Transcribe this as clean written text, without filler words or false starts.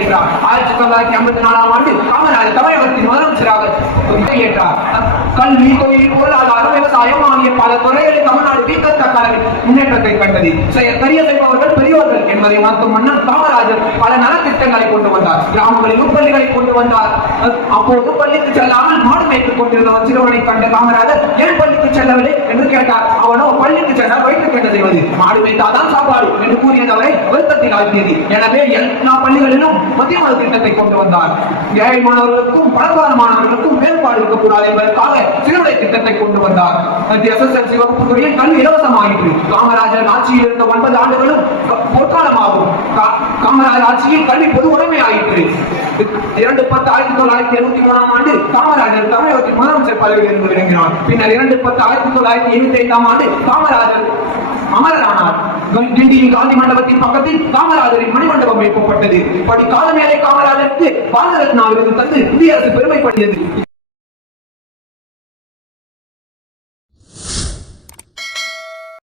ஏற்றார். 1954ஆம் ஆண்டு காமராஜர் தமிழகத்தின் முதலமைச்சராக ஏற்றார். கல்வி, தொழில், பொருளாதாரம், விவசாயம் ஆகிய பல துறைகளில் தமிழ்நாடு வீக்கத்தக்க முன்னேற்றத்தை கண்டது. கரிய செய்பவர்கள் பெரியவர்கள் என்பதை மாற்றும் மன்னன் காமராஜர் பல நலத்திட்டங்களை கொண்டு வந்தார். கிராமங்களிலும் பள்ளிகளை கொண்டு வந்தார். அப்போது பள்ளிக்கு செல்லாமல் மாடு மேய்த்துக் கொண்டிருந்த சிறுவனை கண்ட காமராஜர் ஏன் பள்ளிக்கு செல்லவில்லை என்று கேட்டார். அவனோ பள்ளிக்கு செல்ல வயிற்று கெட்ட செய்வது, மாடு மேய்த்தாதான் சாப்பாடு என்று கூறியதவரை வருத்தத்தில் ஆழ்த்தியது. எனவே எல்லா பள்ளிகளிலும் மத்திய மத திட்டத்தை கொண்டு வந்தார். ஏழை மாணவர்களுக்கும் பணக்கார மாணவர்களுக்கும் வேறுபாடு இருக்கக்கூடாது என்பதற்காக சிறுவனை திட்டத்தை கொண்டு வந்தார். SSLC வகுப்பு துறையில் கல்வி இலவசமாயிற்று. காமராஜர் ஆட்சியில் இருந்த 9 ஆண்டுகளும் பொற்காலமாகும். காமராஜர் ஆட்சியில் கல்வி பொது உடைமை ஆயிற்று. 2/10/1973ஆம் ஆண்டு காமராஜர் தமிழகத்தின் முதலமைச்சர் பதவியில் இருந்து விளங்கினார். பின்னர் 2/10/1975ஆம் ஆண்டு காமராஜர் அமரரானார். கிண்டியில் காந்தி மண்டபத்தின் பக்கத்தில் காமராஜரின் மணிமண்டபம் வைக்கப்பட்டது. காலமேலை காமராஜருக்கு பாரத ரத்னா விருது தந்து இந்திய அரசு பெருமைப்படுத்தியது.